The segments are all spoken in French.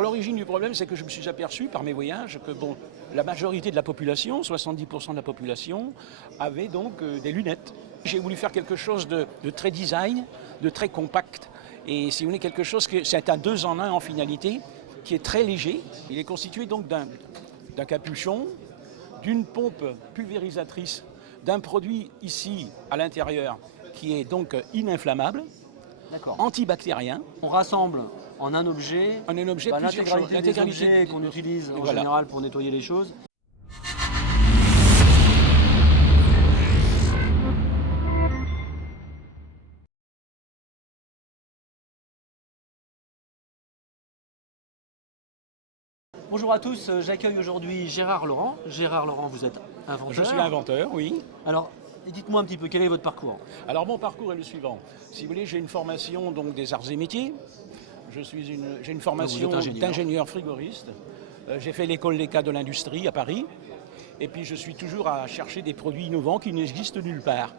L'origine du problème, c'est que je me suis aperçu par mes voyages que la majorité de la population, 70% de la population, avait donc des lunettes. J'ai voulu faire quelque chose de très design, de très compact. Et si vous voulez, quelque chose que c'est un 2 en 1 en finalité, qui est très léger. Il est constitué donc d'un capuchon, d'une pompe pulvérisatrice, d'un produit ici à l'intérieur qui est donc ininflammable, antibactérien. On rassemble en un objet, L'intégralité des objets qu'on utilise en général pour nettoyer les choses. Bonjour à tous, j'accueille aujourd'hui Gérard Laurent. Gérard Laurent, vous êtes inventeur. Je suis inventeur, oui. Alors, dites-moi un petit peu, quel est votre parcours? Alors mon parcours est le suivant. Si vous voulez, j'ai une formation donc, des arts et métiers. J'ai une formation d'ingénieur frigoriste. J'ai fait l'école des cas de l'industrie à Paris. Et puis je suis toujours à chercher des produits innovants qui n'existent nulle part.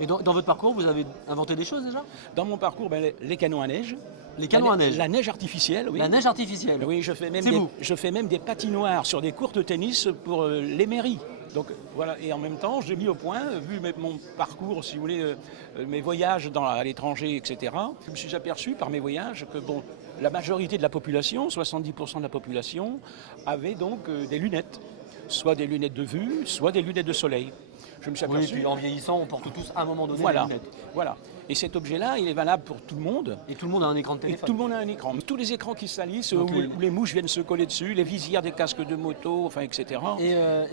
Et dans votre parcours, vous avez inventé des choses déjà? Dans mon parcours, les canons à neige. Les canons à neige? La neige artificielle, oui. La neige artificielle? Oui, je fais même des patinoires sur des courts de tennis pour les mairies. Donc voilà, et en même temps, j'ai mis au point, vu mon parcours, si vous voulez, mes voyages à l'étranger, etc. Je me suis aperçu par mes voyages que la majorité de la population, 70% de la population, avait donc des lunettes. Soit des lunettes de vue, soit des lunettes de soleil. Je me suis aperçu. Oui, puis en vieillissant, on porte tous à un moment donné des lunettes. Voilà. Et cet objet-là, il est valable pour tout le monde. Et tout le monde a un écran de téléphone. Et tout le monde a un écran. Tous les écrans qui salissent, où les mouches viennent se coller dessus, les visières des casques de moto, enfin, etc.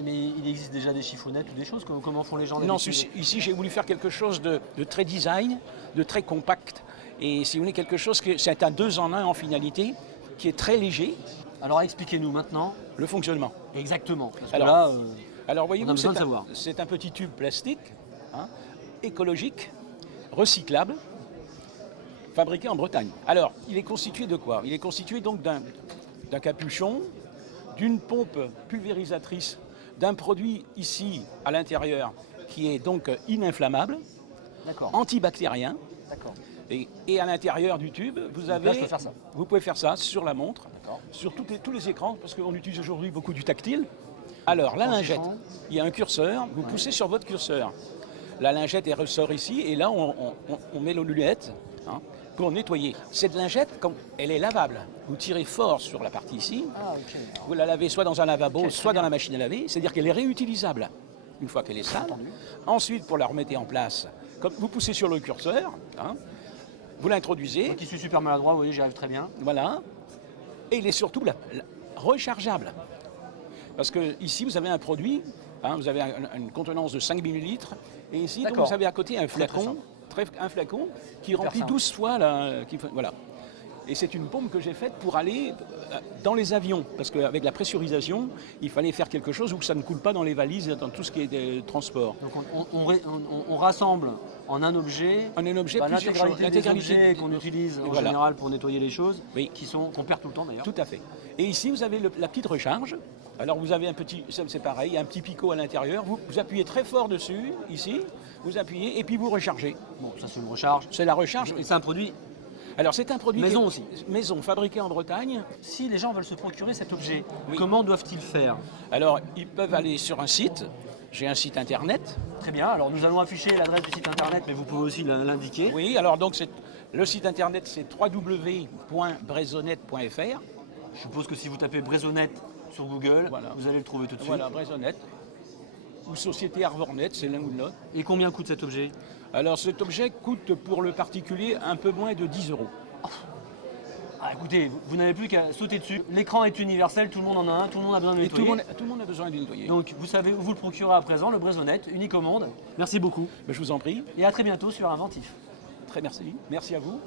Mais il existe déjà des chiffonnettes ou des choses? Comment font les gens? Non, ici j'ai voulu faire quelque chose de très design, de très compact. Et si vous voulez, quelque chose que c'est un 2 en 1 en finalité, qui est très léger. Alors expliquez-nous maintenant le fonctionnement. Exactement. Parce que là, alors voyez-vous, c'est un petit tube plastique, écologique, recyclable, fabriqué en Bretagne. Alors, il est constitué de quoi? Il est constitué donc d'un capuchon, d'une pompe pulvérisatrice, d'un produit ici à l'intérieur qui est donc ininflammable, antibactérien. Et à l'intérieur du tube, vous pouvez faire ça sur la montre, sur tous les écrans, parce qu'on utilise aujourd'hui beaucoup du tactile. Alors, la lingette, il y a un curseur, vous poussez sur votre curseur. La lingette, elle ressort ici, et là, on met nos lunettes pour nettoyer. Cette lingette, elle est lavable. Vous tirez fort sur la partie ici, vous la lavez soit dans un lavabo, soit dans la machine à laver, c'est-à-dire qu'elle est réutilisable une fois qu'elle est sale. Ensuite, pour la remettre en place, comme vous poussez sur le curseur, vous l'introduisez. Moi qui suis super maladroit, vous voyez, j'y arrive très bien. Voilà. Et il est surtout rechargeable. Parce que ici, vous avez un produit, vous avez une contenance de 5 ml, et ici, donc, vous avez à côté un flacon qui remplit 12 fois. Voilà. Et c'est une pompe que j'ai faite pour aller dans les avions, parce qu'avec la pressurisation, il fallait faire quelque chose où ça ne coule pas dans les valises, dans tout ce qui est des transports. Donc on rassemble en un objet, l'intégralité des objets qu'on utilise en général pour nettoyer les choses, qu'on perd tout le temps d'ailleurs. Tout à fait. Et ici, vous avez la petite recharge. Alors vous avez c'est pareil, un petit picot à l'intérieur. Vous appuyez très fort dessus, ici, vous appuyez, et puis vous rechargez. Bon, ça c'est une recharge. C'est la recharge. Et c'est un produit. Alors c'est un produit maison aussi. Maison, fabriqué en Bretagne. Si les gens veulent se procurer cet objet, comment doivent-ils faire? Alors ils peuvent aller sur un site. J'ai un site internet. Très bien, alors nous allons afficher l'adresse du site internet, mais vous pouvez aussi l'indiquer. Oui, alors donc le site internet c'est www.brezonette.fr. Je suppose que si vous tapez Brezonette sur Google, vous allez le trouver tout de suite. Voilà, Brezonette. Ou Société Arvornet, c'est l'un ou l'autre. Et combien coûte cet objet? Alors cet objet coûte pour le particulier un peu moins de 10 €. Ah, écoutez, vous n'avez plus qu'à sauter dessus. L'écran est universel, tout le monde en a un, tout le monde a besoin de nettoyer. Tout le monde a besoin de nettoyer. Donc vous savez où vous le procurez à présent, le Brezonette, unique au monde. Merci beaucoup. Je vous en prie. Et à très bientôt sur Inventif. Très merci. Merci à vous.